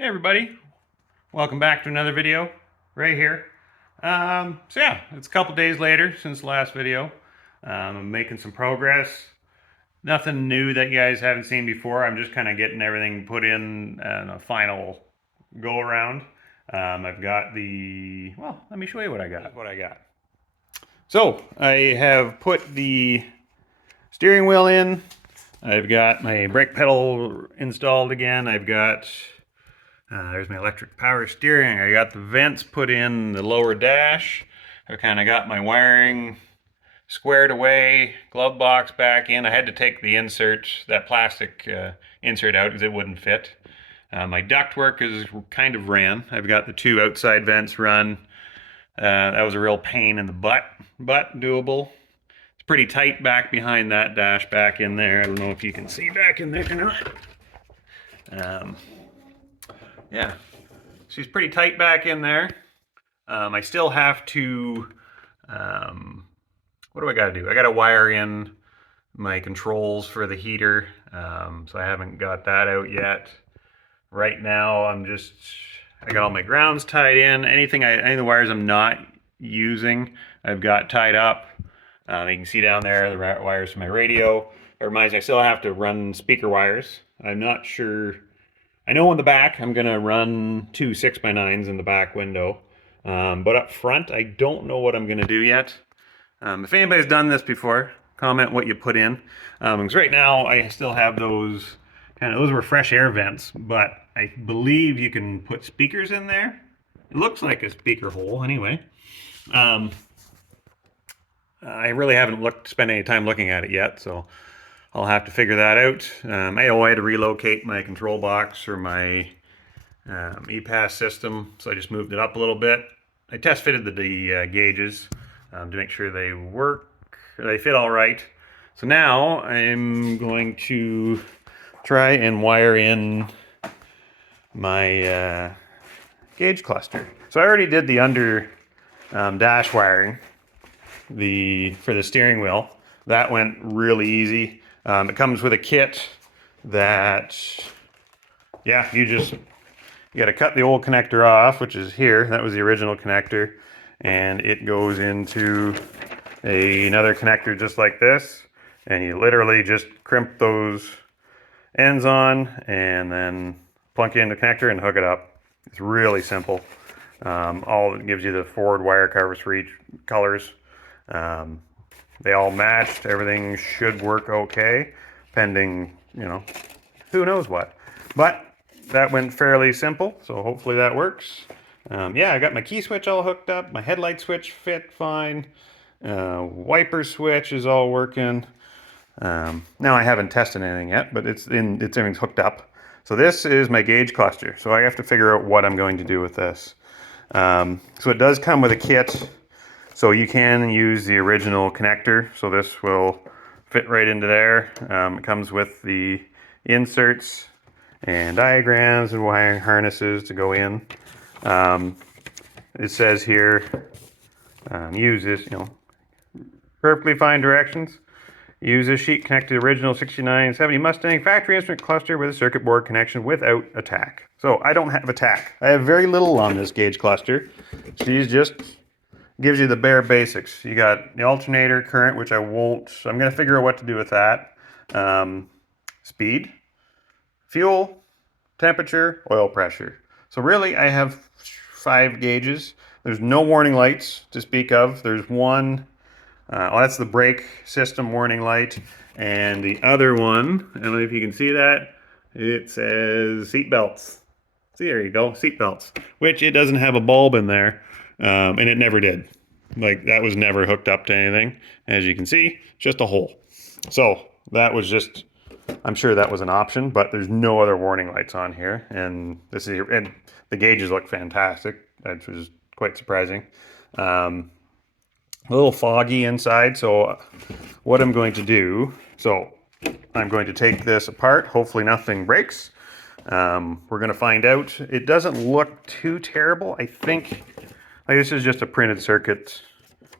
Hey everybody, welcome back to another video right here. So yeah, it's a couple days later since the last video. I'm making some progress. Nothing new that you guys haven't seen before. I'm just kind of getting everything put in a final go around. I've got well, let me show you what I got. So I have put the steering wheel in. I've got my brake pedal installed again. I've got there's my electric power steering. I got the vents put in the lower dash. I kind of got my wiring squared away, glove box back in. I had to take the insert, that plastic insert out because it wouldn't fit. My ductwork is kind of ran. I've got the two outside vents run. That was a real pain in the butt, but doable. It's pretty tight back behind that dash back in there. I don't know if you can see back in there or not. Yeah, she's pretty tight back in there. I still have to, what do I gotta do? I gotta wire in my controls for the heater, so I haven't got that out yet. Right now, I got all my grounds tied in. Any of the wires I'm not using, I've got tied up. You can see down there the wires for my radio. It reminds me, I still have to run speaker wires. I'm not sure. I know on the back I'm gonna run two 6x9s in the back window, but up front I don't know what I'm gonna do yet. If anybody's done this before, comment what you put in. Because right now I still have those those were fresh air vents, but I believe you can put speakers in there. It looks like a speaker hole anyway. I really haven't spent any time looking at it yet, so I'll have to figure that out. I had to relocate my control box for my EPAS system, so I just moved it up a little bit. I test fitted the gauges to make sure they fit all right. So now I'm going to try and wire in my gauge cluster. So I already did the under dash wiring for the steering wheel. That went really easy. It comes with a kit that, yeah, you got to cut the old connector off, which is here. That was the original connector, and it goes into another connector just like this, and you literally just crimp those ends on and then plunk it in the connector and hook it up. It's really simple. It gives you the forward wire covers for each colors. They all matched. Everything should work okay, pending, who knows what. But that went fairly simple, so hopefully that works. Yeah, I got my key switch all hooked up. My headlight switch fit fine. Wiper switch is all working. Now I haven't tested anything yet, but everything's hooked up. So this is my gauge cluster. So I have to figure out what I'm going to do with this. So it does come with a kit. So you can use the original connector. So this will fit right into there. It comes with the inserts and diagrams and wiring harnesses to go in. It says here, use this, perfectly fine directions. Use this sheet connected to the original 6970 Mustang factory instrument cluster with a circuit board connection without a tack. So I don't have a tack. I have very little on this gauge cluster. She's just gives you the bare basics. You got the alternator current, which I'm going to figure out what to do with that. Speed, fuel, temperature, oil pressure. So really I have 5 gauges. There's no warning lights to speak of. There's one, that's the brake system warning light. And the other one, I don't know if you can see that, it says seat belts. See, there you go, seat belts, which it doesn't have a bulb in there. And it never did. Like, that was never hooked up to anything. As you can see, just a hole. So that was I'm sure that was an option, but there's no other warning lights on here. And the gauges look fantastic, which was quite surprising. A little foggy inside, so what I'm going to do, I'm going to take this apart. Hopefully nothing breaks. We're going to find out. It doesn't look too terrible. I think this is just a printed circuit,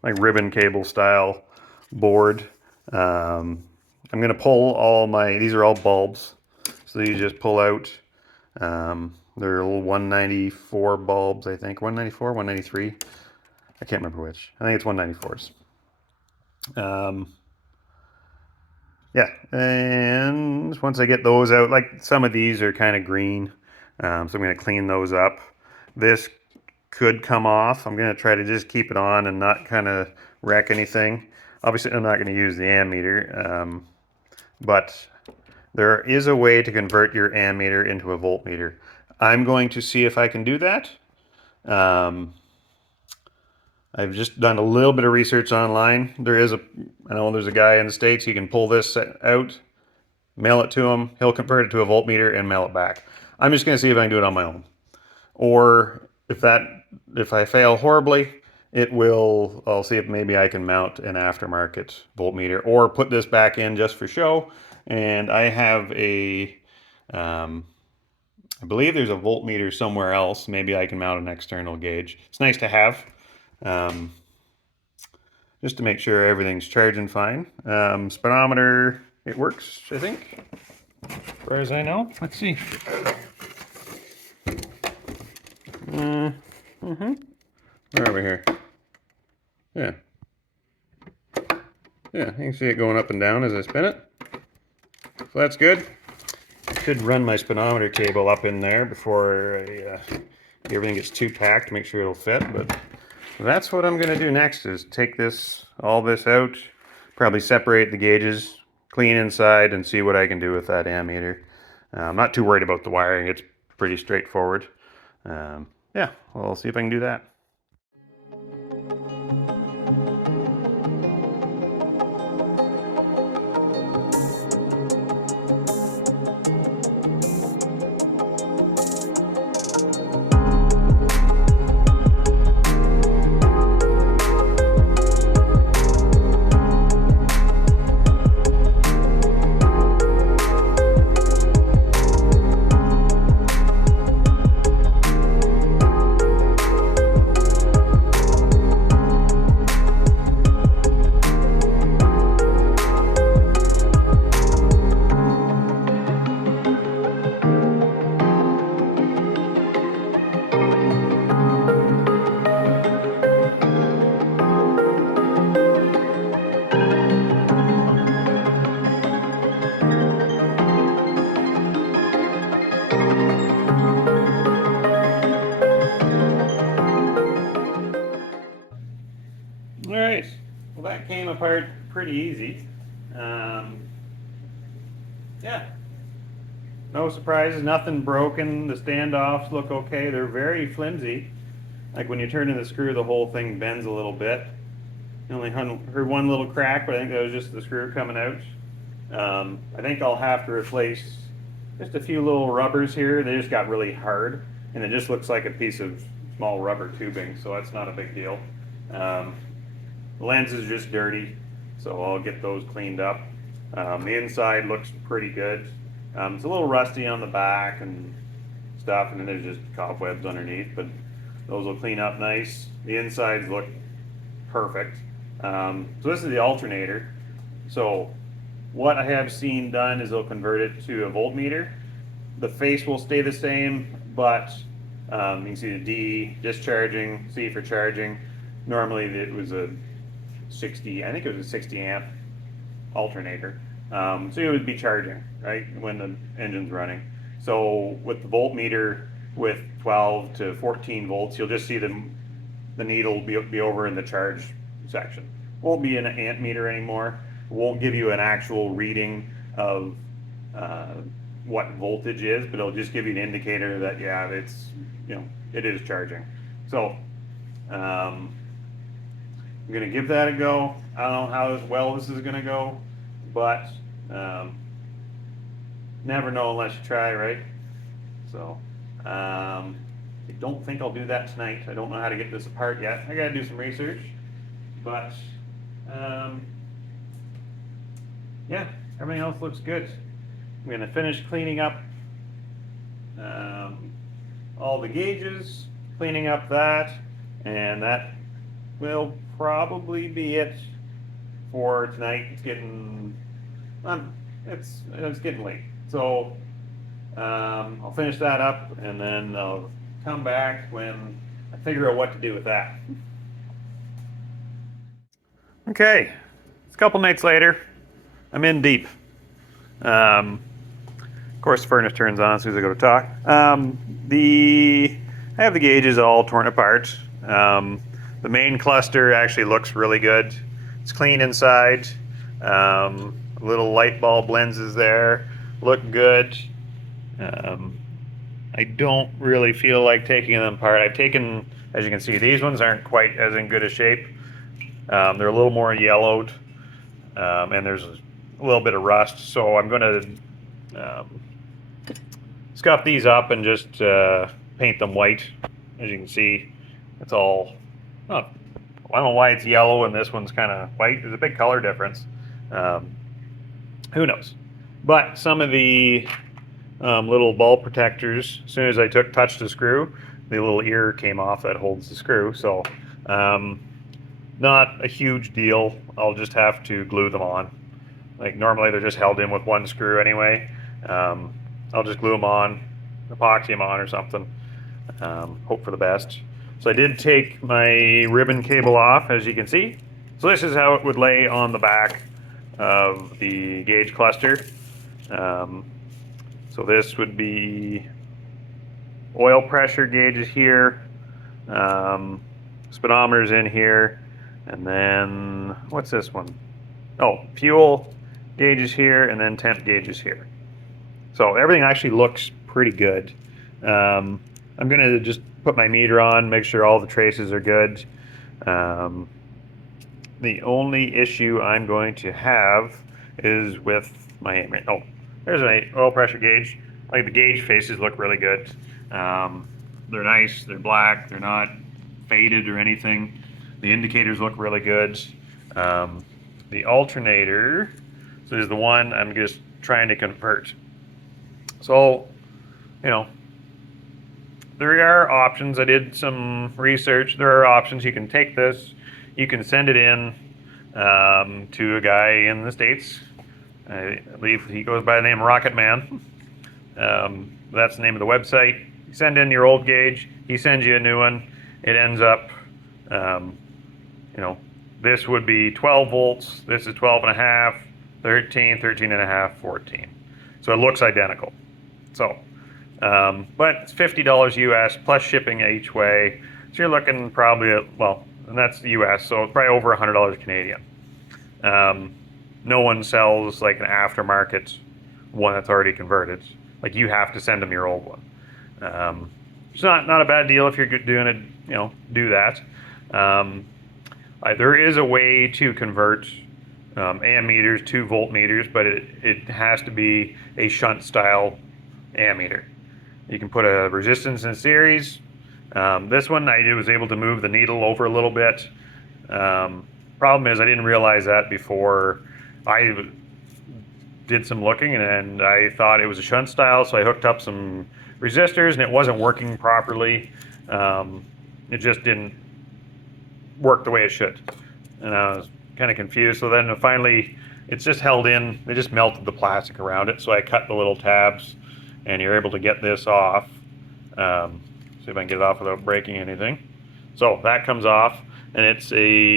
like ribbon cable style board. I'm going to pull these are all bulbs. So you just pull out They're little 194 bulbs, I think. 194, 193. I can't remember which. I think it's 194s. Yeah, and once I get those out, like some of these are kind of green, so I'm going to clean those up. This could come off. I'm going to try to just keep it on and not kind of wreck anything. Obviously, I'm not going to use the ammeter, but there is a way to convert your ammeter into a voltmeter. I'm going to see if I can do that. I've just done a little bit of research online. I know there's a guy in the States, he can pull this out, mail it to him, he'll convert it to a voltmeter and mail it back. I'm just going to see if I can do it on my own. Or if I fail horribly, I'll see if maybe I can mount an aftermarket voltmeter or put this back in just for show. And I have I believe there's a voltmeter somewhere else. Maybe I can mount an external gauge. It's nice to have, just to make sure everything's charging fine. Speedometer, it works, I think, as far as I know. Let's see. Where are we here? Yeah. Yeah, you can see it going up and down as I spin it. So that's good. I should run my speedometer cable up in there before everything gets too packed, make sure it'll fit. But that's what I'm going to do next, is take all this out, probably separate the gauges, clean inside, and see what I can do with that ammeter. I'm not too worried about the wiring. It's pretty straightforward. Yeah, we'll see if I can do that. All right, well that came apart pretty easy. Yeah, no surprises, nothing broken. The standoffs look okay. They're very flimsy. Like when you turn in the screw, the whole thing bends a little bit. You only heard one little crack, but I think that was just the screw coming out. I think I'll have to replace just a few little rubbers here. They just got really hard, and it just looks like a piece of small rubber tubing, so that's not a big deal. The lens is just dirty, so I'll get those cleaned up. The inside looks pretty good. It's a little rusty on the back and stuff, and then there's just cobwebs underneath, but those will clean up nice. The insides look perfect. So this is the alternator. So what I have seen done is they'll convert it to a voltmeter. The face will stay the same, but you can see the D discharging, C for charging. Normally it was a 60, I think it was a 60 amp alternator. So it would be charging, right, when the engine's running. So with the voltmeter with 12 to 14 volts, you'll just see the needle be over in the charge section. Won't be an amp meter anymore. Won't give you an actual reading of what voltage is, but it'll just give you an indicator that, yeah, it's, it is charging. So I'm gonna give that a go. I don't know how well this is gonna go, but never know unless you try, right? So I don't think I'll do that tonight. I don't know how to get this apart yet. I gotta do some research, but yeah, everything else looks good. I'm gonna finish cleaning up all the gauges, cleaning up that, and that will probably be it for tonight. It's getting it's getting late, so I'll finish that up and then I'll come back when I figure out what to do with that. Okay, it's a couple nights later. I'm in deep. Of course, the furnace turns on as soon as I go to talk. I have the gauges all torn apart. The main cluster actually looks really good. It's clean inside. Little light bulb lenses there look good. I don't really feel like taking them apart. I've taken, as you can see, these ones aren't quite as in good a shape. They're a little more yellowed, and there's a little bit of rust. So I'm going to scuff these up and just paint them white. As you can see, it's all, I don't know why it's yellow and this one's kind of white. There's a big color difference. Who knows? But some of the little bulb protectors, as soon as I touched the screw, the little ear came off that holds the screw. So not a huge deal. I'll just have to glue them on. Like normally they're just held in with one screw anyway. I'll just glue them on, epoxy them on or something. Hope for the best. So I did take my ribbon cable off, as you can see. So this is how it would lay on the back of the gauge cluster. So this would be oil pressure gauges here, speedometers in here, and then what's this one? Oh, fuel gauges here, and then temp gauges here. So everything actually looks pretty good. I'm going to just put my meter on, make sure all the traces are good. The only issue I'm going to have is with my Ammeter. Oh, there's an oil pressure gauge. Like the gauge faces look really good. They're nice, they're black, they're not faded or anything. The indicators look really good. The alternator, so is the one I'm just trying to convert. So, you know, there are options. I did some research. There are options. You can take this, you can send it in to a guy in the States. I believe he goes by the name Rocket Man. That's the name of the website. You send in your old gauge, he sends you a new one. It ends up, you know, this would be 12 volts, this is 12 and a half, 13, 13 and a half, 14. So it looks identical. So, but it's $50 US plus shipping each way. So you're looking probably at, well, and that's the US, so it's probably over $100 Canadian. No one sells like an aftermarket one that's already converted. Like you have to send them your old one. It's not a bad deal if you're doing it, you know, do that. There is a way to convert ammeters to voltmeters, but it has to be a shunt style ammeter. You can put a resistance in series. This one I was able to move the needle over a little bit. Problem is I didn't realize that before I did some looking, and I thought it was a shunt style, so I hooked up some resistors and it wasn't working properly. It just didn't work the way it should, and I was kind of confused. So then finally it's just held in. They just melted the plastic around it, so I cut the little tabs and you're able to get this off. See if I can get it off without breaking anything. So that comes off, and it's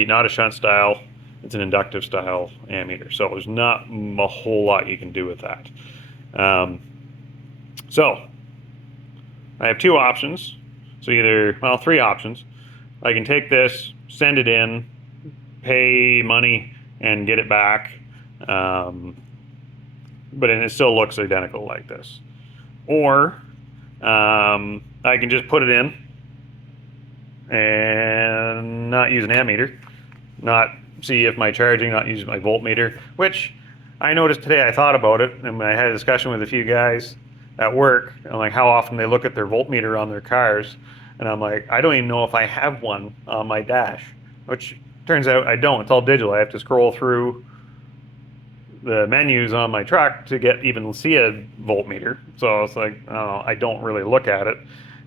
not a shunt style, it's an inductive style ammeter. So there's not a whole lot you can do with that. So I have two options. So either, well, three options. I can take this, send it in, pay money, and get it back. But it still looks identical like this. Or I can just put it in and not use an ammeter, not see if my charging, not use my voltmeter, which I noticed today. I thought about it, and I had a discussion with a few guys at work, and like how often they look at their voltmeter on their cars, and I'm like, I don't even know if I have one on my dash, which turns out I don't. It's all digital. I have to scroll through the menus on my truck to even see a voltmeter. So it's like, I don't really look at it.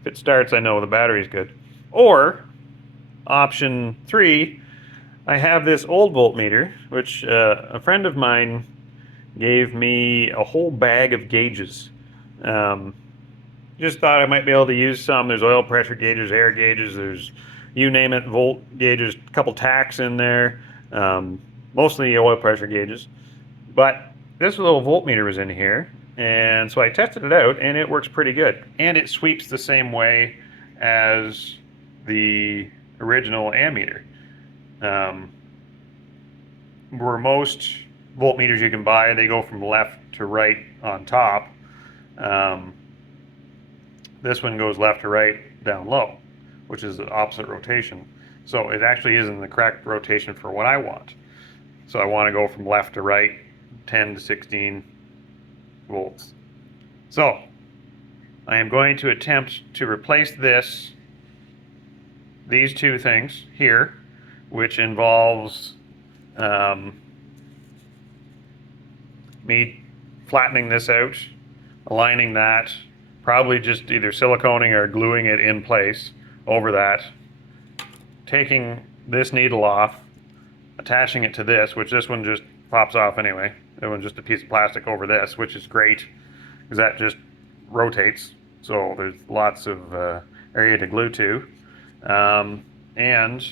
If it starts, I know the battery's good. Or option 3, I have this old voltmeter, which a friend of mine gave me a whole bag of gauges Just thought I might be able to use some. There's oil pressure gauges, air gauges, there's you name it, volt gauges, a couple tacks in there, mostly oil pressure gauges. But this little voltmeter was in here, and so I tested it out, and it works pretty good. And it sweeps the same way as the original ammeter. Um, where most voltmeters you can buy, they go from left to right on top. Um, this one goes left to right down low, which is the opposite rotation. So it actually isn't the correct rotation for what I want. So I want to go from left to right, 10 to 16 volts. So I am going to attempt to replace these two things here, which involves me flattening this out, aligning that, probably just either siliconing or gluing it in place over that, taking this needle off, attaching it to this, which this one just pops off anyway. That one's just a piece of plastic over this, which is great because that just rotates. So there's lots of area to glue to. And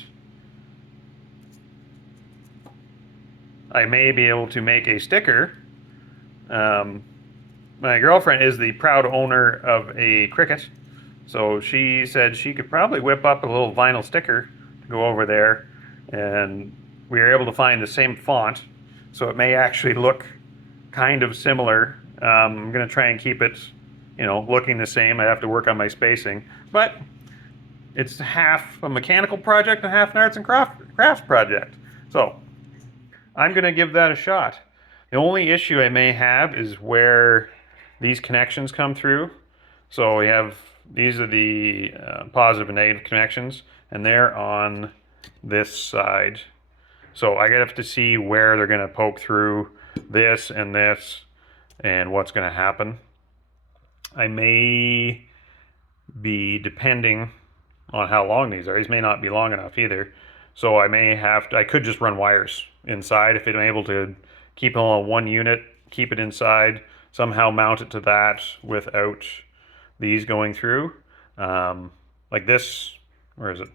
I may be able to make a sticker. My girlfriend is the proud owner of a Cricut, so she said she could probably whip up a little vinyl sticker to go over there, and we were able to find the same font, so it may actually look kind of similar. I'm going to try and keep it, looking the same. I have to work on my spacing, but it's half a mechanical project and half an arts and crafts project. So I'm going to give that a shot. The only issue I may have is where these connections come through. So we have, these are the positive and negative connections, and they're on this side. So I have to see where they're going to poke through this and what's going to happen. I may be, depending on how long these are, these may not be long enough either. So I may have to, I could just run wires inside if I'm able to keep it on one unit, keep it inside, somehow mount it to that without these going through. Like this, where is it?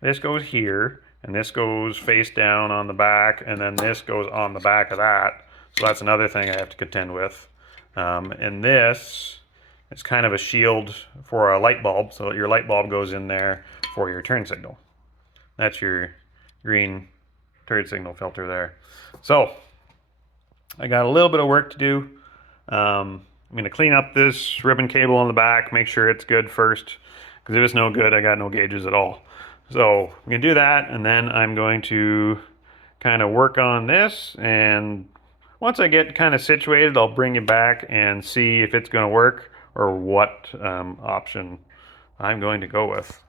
This goes here, and this goes face down on the back, and then this goes on the back of that. So that's another thing I have to contend with. And this is kind of a shield for a light bulb, so your light bulb goes in there for your turn signal. That's your green turn signal filter there. So I got a little bit of work to do. I'm going to clean up this ribbon cable on the back, make sure it's good first, because if it's no good, I got no gauges at all. So I'm going to do that, and then I'm going to kind of work on this, and once I get kind of situated, I'll bring you back and see if it's going to work or what option I'm going to go with.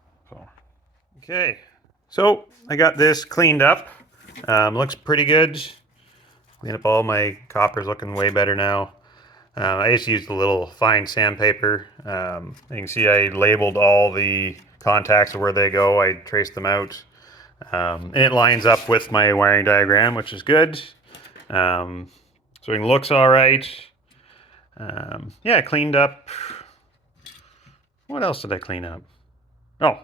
Okay, so I got this cleaned up. Looks pretty good. Clean up all my coppers, looking way better now. I just used a little fine sandpaper. You can see I labeled all the contacts of where they go. I traced them out. And it lines up with my wiring diagram, which is good. So it looks all right. Yeah, I cleaned up. What else did I clean up? Oh,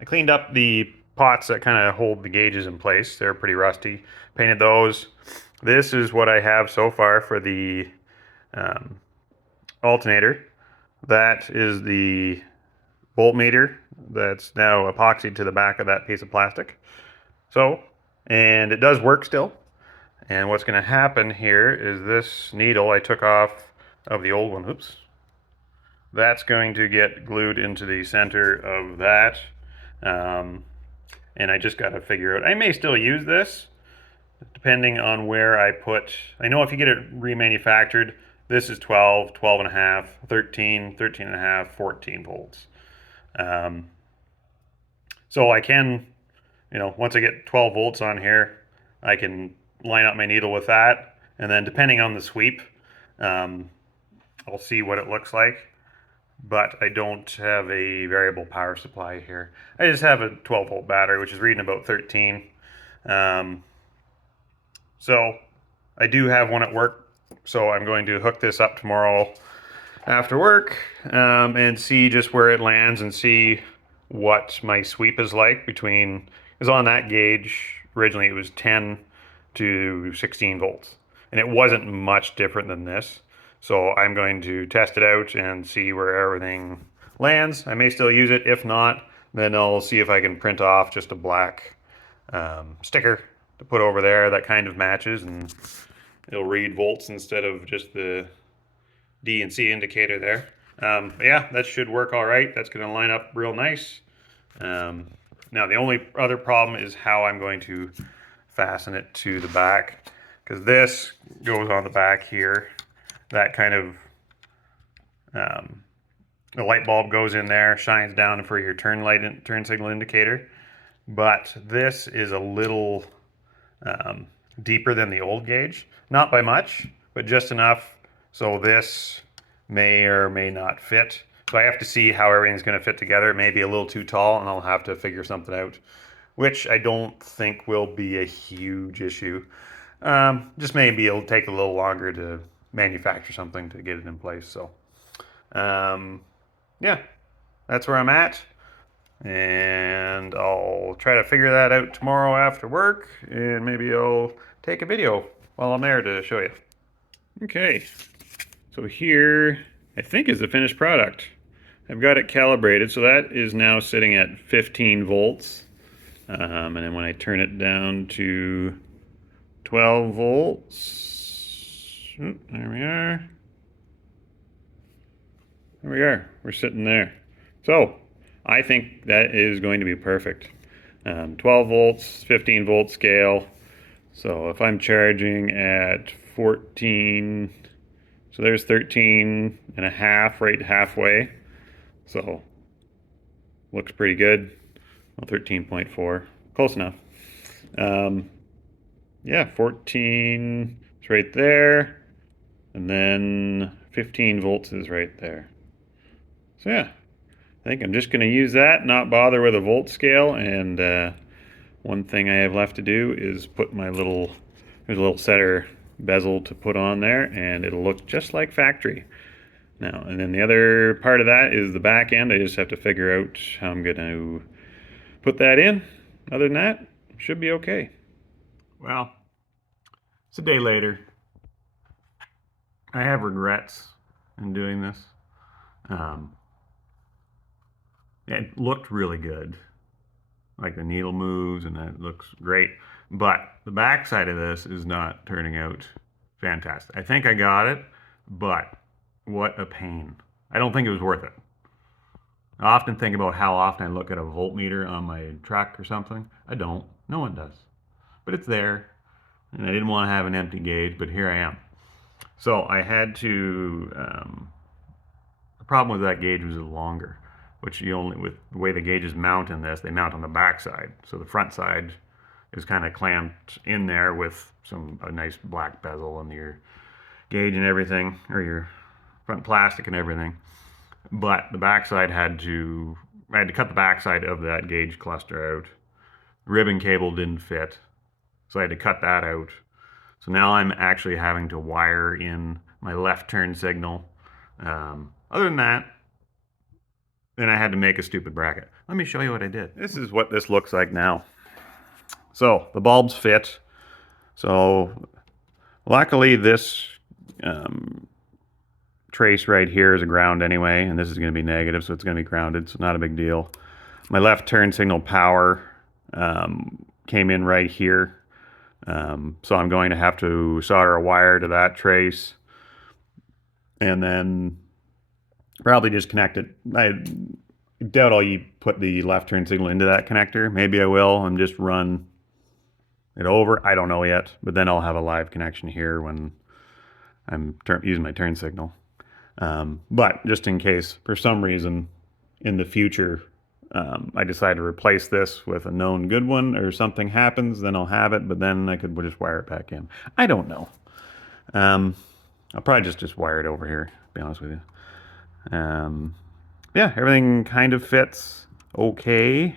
I cleaned up the pots that kind of hold the gauges in place. They're pretty rusty. Painted those. This is what I have so far for the alternator. That is the voltmeter that's now epoxied to the back of that piece of plastic. So, and it does work still. And what's going to happen here is this needle I took off of the old one, oops, that's going to get glued into the center of that. And I just got to figure out, I may still use this depending on where I put, I know if you get it remanufactured, this is 12, 12 and a half, 13, 13 and a half, 14 volts. So I can, once I get 12 volts on here, I can line up my needle with that. And then depending on the sweep, I'll see what it looks like. But I don't have a variable power supply here. I just have a 12 volt battery, which is reading about 13. So I do have one at work, so I'm going to hook this up tomorrow after work and see just where it lands and see what my sweep is like between, because on that gauge, originally it was 10 to 16 volts. And it wasn't much different than this. So I'm going to test it out and see where everything lands. I may still use it. If not, then I'll see if I can print off just a black sticker to put over there that kind of matches, and it'll read volts instead of just the D and C indicator there. Yeah, that should work all right. That's going to line up real nice. Now the only other problem is how I'm going to fasten it to the back, because this goes on the back here. That kind of the light bulb goes in there, shines down for your turn signal indicator. But this is a little deeper than the old gauge, not by much, but just enough so this may or may not fit. So I have to see how everything's going to fit together. It may be a little too tall, and I'll have to figure something out, which I don't think will be a huge issue. Just maybe it'll take a little longer to manufacture something to get it in place. So yeah, that's where I'm at, and I'll try to figure that out tomorrow after work, and maybe I'll take a video while I'm there to show you. Okay, so here I think is the finished product. I've got it calibrated, so that is now sitting at 15 volts. And then when I turn it down to 12 volts, there we are. There we are. We're sitting there. So I think that is going to be perfect. 12 volts, 15 volt scale. So if I'm charging at 14, so there's 13 and a half, right halfway. So looks pretty good. Well, 13.4, close enough. Yeah, 14 is right there, and then 15 volts is right there. So yeah, I think I'm just going to use that, not bother with a volt scale. And one thing I have left to do is put my there's a little setter bezel to put on there, and it'll look just like factory. Now, and then the other part of that is the back end. I just have to figure out how I'm going to put that in. Other than that, should be okay. Well, it's a day later. I have regrets in doing this. It looked really good. Like the needle moves and that looks great. But the back side of this is not turning out fantastic. I think I got it, but what a pain. I don't think it was worth it. I often think about how often I look at a voltmeter on my truck or something. I don't. No one does. But it's there, and I didn't want to have an empty gauge, but here I am. So I had to, the problem with that gauge was longer, which you only, with the way the gauges mount in this, they mount on the back side. So the front side is kind of clamped in there with a nice black bezel on your gauge and everything, or your front plastic and everything. But the backside I had to cut the backside of that gauge cluster out. The ribbon cable didn't fit, so I had to cut that out. So now I'm actually having to wire in my left turn signal. Other than that, then I had to make a stupid bracket. Let me show you what I did. This is what this looks like now. So the bulbs fit. So luckily this trace right here is a ground anyway, and this is going to be negative, so it's going to be grounded, so not a big deal. My left turn signal power came in right here, so I'm going to have to solder a wire to that trace, and then probably just connect it. I doubt I'll put the left turn signal into that connector. Maybe I will and just run it over. I don't know yet, but then I'll have a live connection here when I'm using my turn signal. But just in case, for some reason, in the future, I decide to replace this with a known good one, or something happens, then I'll have it, but then I could just wire it back in. I don't know. I'll probably just wire it over here, to be honest with you. Yeah, everything kind of fits okay.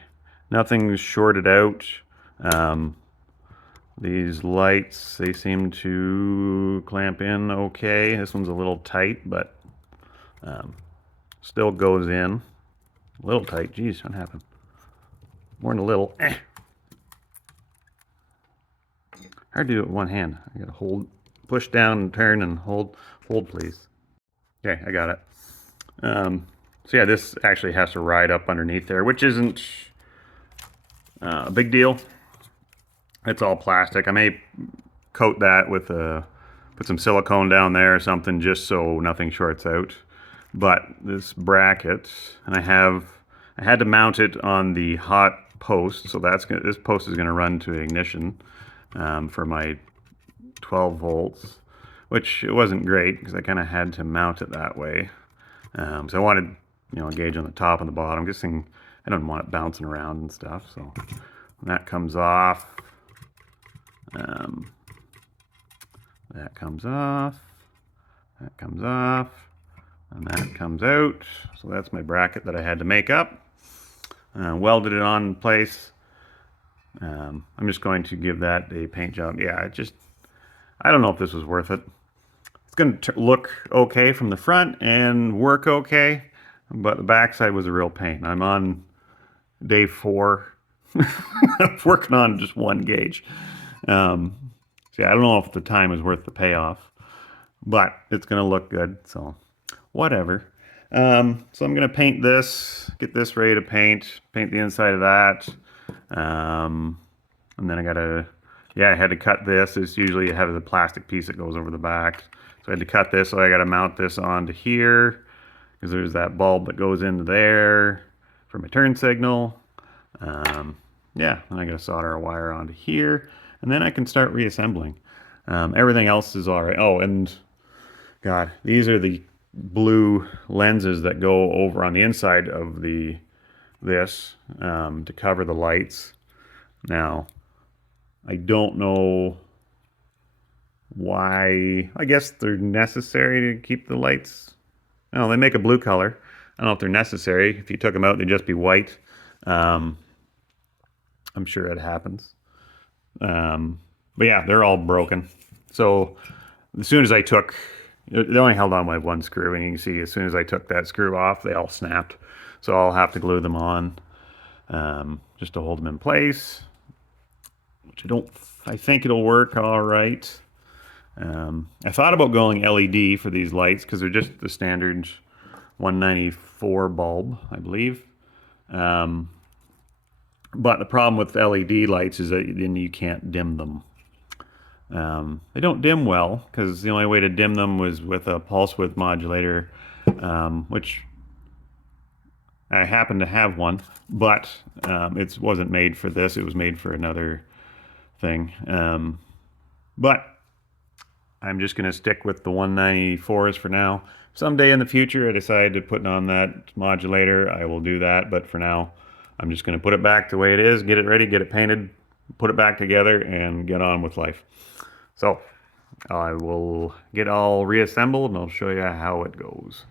Nothing's shorted out. These lights, they seem to clamp in okay. This one's a little tight, but Still goes in. A little tight. Geez, what happened? More than a little. Hard to do it with one hand. I gotta hold, push down and turn and hold. Hold, please. Okay, I got it. So yeah, this actually has to ride up underneath there, which isn't a big deal. It's all plastic. I may coat that with put some silicone down there or something just so nothing shorts out. But this bracket, and I had to mount it on the hot post, so this post is gonna run to ignition for my 12 volts, which it wasn't great because I kind of had to mount it that way. So I wanted, a gauge on the top and the bottom. Just thinking, I don't want it bouncing around and stuff. So when that comes off, that comes off, that comes off, and that comes out. So that's my bracket that I had to make up. Welded it on in place. I'm just going to give that a paint job. Yeah, I don't know if this was worth it. It's going to look okay from the front and work okay, but the backside was a real pain. I'm on day 4. I'm working on just one gauge. So yeah, I don't know if the time is worth the payoff, but it's going to look good, so whatever. So I'm going to paint this, get this ready to paint the inside of that. And then I had to cut this. It's usually it has a plastic piece that goes over the back. So I had to cut this, so I got to mount this onto here because there's that bulb that goes into there for my turn signal. Yeah, and I got to solder a wire onto here, and then I can start reassembling. Everything else is all right. Oh, and God, these are the blue lenses that go over on the inside of this to cover the lights. Now, I don't know why. I guess they're necessary to keep the lights. No, they make a blue color. I don't know if they're necessary. If you took them out, they'd just be white. I'm sure it happens. But yeah, they're all broken. So as soon as they only held on by one screw, and you can see as soon as I took that screw off, they all snapped. So I'll have to glue them on just to hold them in place, which I think it'll work all right. I thought about going LED for these lights because they're just the standard 194 bulb, I believe. But the problem with LED lights is that then you can't dim them. They don't dim well because the only way to dim them was with a pulse width modulator, which I happen to have one, but it wasn't made for this. It was made for another thing. But I'm just going to stick with the 194s for now. Someday in the future, I decide to put on that modulator. I will do that, but for now, I'm just going to put it back the way it is, get it ready, get it painted, put it back together, and get on with life. So I will get all reassembled, and I'll show you how it goes.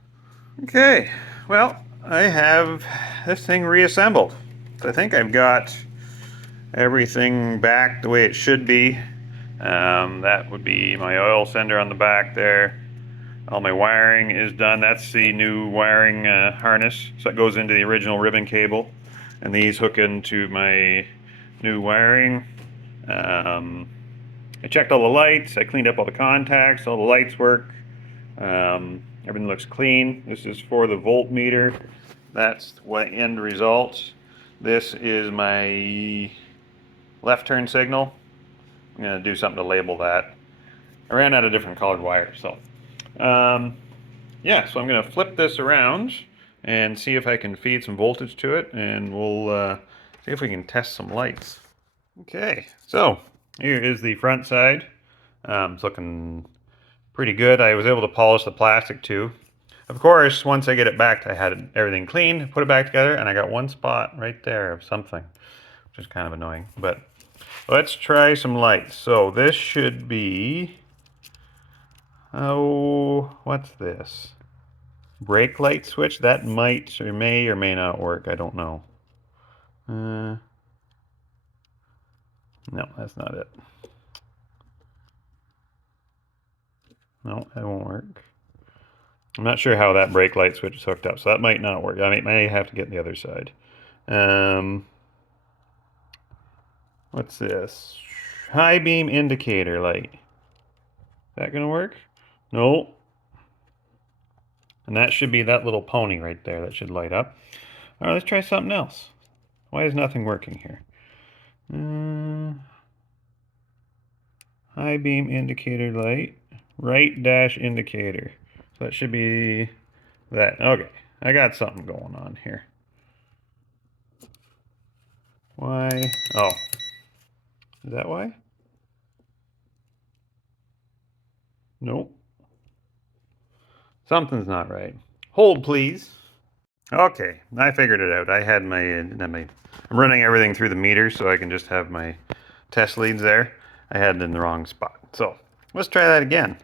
Okay, well, I have this thing reassembled. I think I've got everything back the way it should be. That would be my oil sender on the back there. All my wiring is done. That's the new wiring harness. So it goes into the original ribbon cable. And these hook into my new wiring. I checked all the lights. I cleaned up all the contacts. All the lights work. Everything looks clean. This is for the voltmeter. That's what end result. This is my left turn signal. I'm going to do something to label that. I ran out of different colored wires, so yeah, so I'm going to flip this around and see if I can feed some voltage to it, and we'll see if we can test some lights. Okay, so here is the front side. It's looking pretty good. I was able to polish the plastic too. Of course, once I get it back, I had everything clean, put it back together, and I got one spot right there of something, which is kind of annoying. But let's try some lights. So this should be, oh, what's this? Brake light switch? That might or may not work. I don't know. No, that's not it. No, that won't work. I'm not sure how that brake light switch is hooked up, so that might not work. I may have to get the other side. What's this? High beam indicator light. Is that gonna work? No. And that should be that little pony right there that should light up. All right, let's try something else. Why is nothing working here? High beam indicator light. Right dash indicator. So that should be that. Okay, I got something going on here. Why? Oh. Is that why? Nope. Something's not right. Hold, please. Okay, I figured it out. I had I'm running everything through the meter so I can just have my test leads there. I had it in the wrong spot. So let's try that again.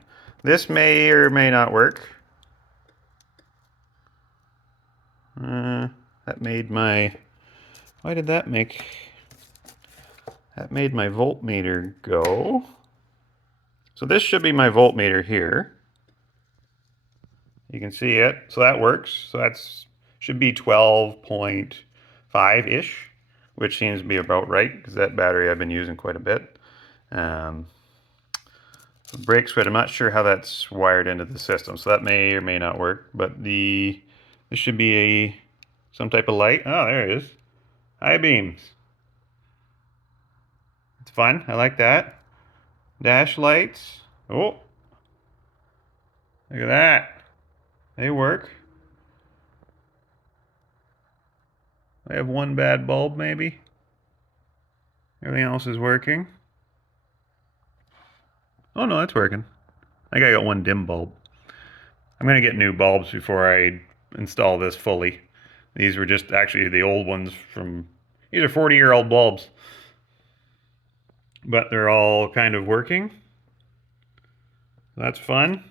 This may or may not work. That made my, why did that make, that made my voltmeter go. So this should be my voltmeter here. You can see it, so that works. So that's should be 12.5-ish, which seems to be about right because that battery I've been using quite a bit. The brake switch, I'm not sure how that's wired into the system, so that may or may not work. But this should be some type of light. Oh, there it is. High beams. It's fun. I like that. Dash lights. Oh, look at that. They work. I have one bad bulb, maybe. Everything else is working. Oh no, that's working. I think I got one dim bulb. I'm gonna get new bulbs before I install this fully. These were just actually the old ones from, these are 40-year-old bulbs. But they're all kind of working. That's fun.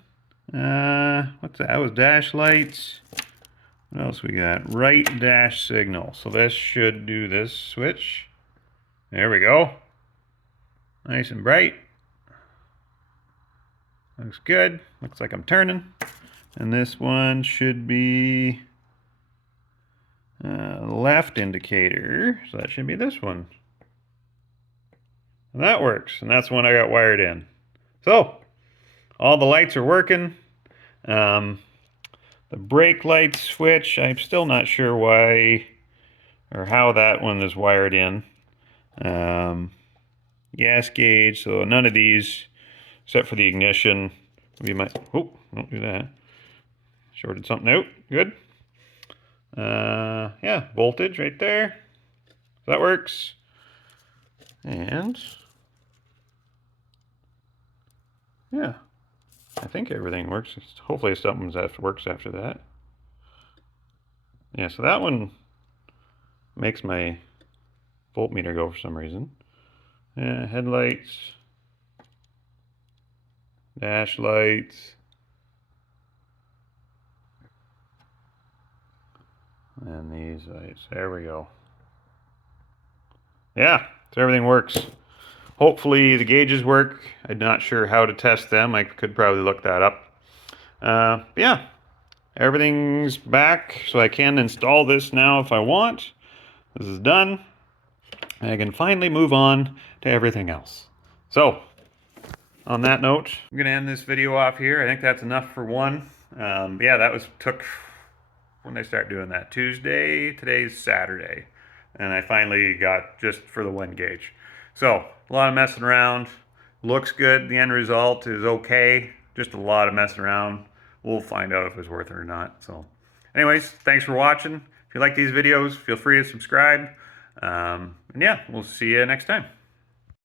What's that? That was dash lights. What else we got? Right dash signal. So this should do this switch. There we go. Nice and bright. Looks good. Looks like I'm turning. And this one should be left indicator. So that should be this one. And that works. And that's the one I got wired in. So all the lights are working. The brake light switch, I'm still not sure why or how that one is wired in. Gas gauge, so none of these except for the ignition. We might, oh, don't do that. Shorted something out, good. Yeah, voltage right there. So that works. And yeah, I think everything works. Hopefully something works after that. Yeah, so that one makes my voltmeter go for some reason. Yeah, headlights, dash lights, and these lights. There we go. Yeah, so everything works. Hopefully the gauges work. I'm not sure how to test them. I could probably look that up. Yeah, everything's back, so I can install this now if I want. This is done. And I can finally move on to everything else. So, on that note, I'm gonna end this video off here. I think that's enough for one. Yeah, that took, when did I start doing that? Tuesday, today's Saturday. And I finally got just for the 1 gauge. So, a lot of messing around. Looks good. The end result is okay. Just a lot of messing around. We'll find out if it's worth it or not. So, anyways, thanks for watching. If you like these videos, feel free to subscribe. And yeah, we'll see you next time.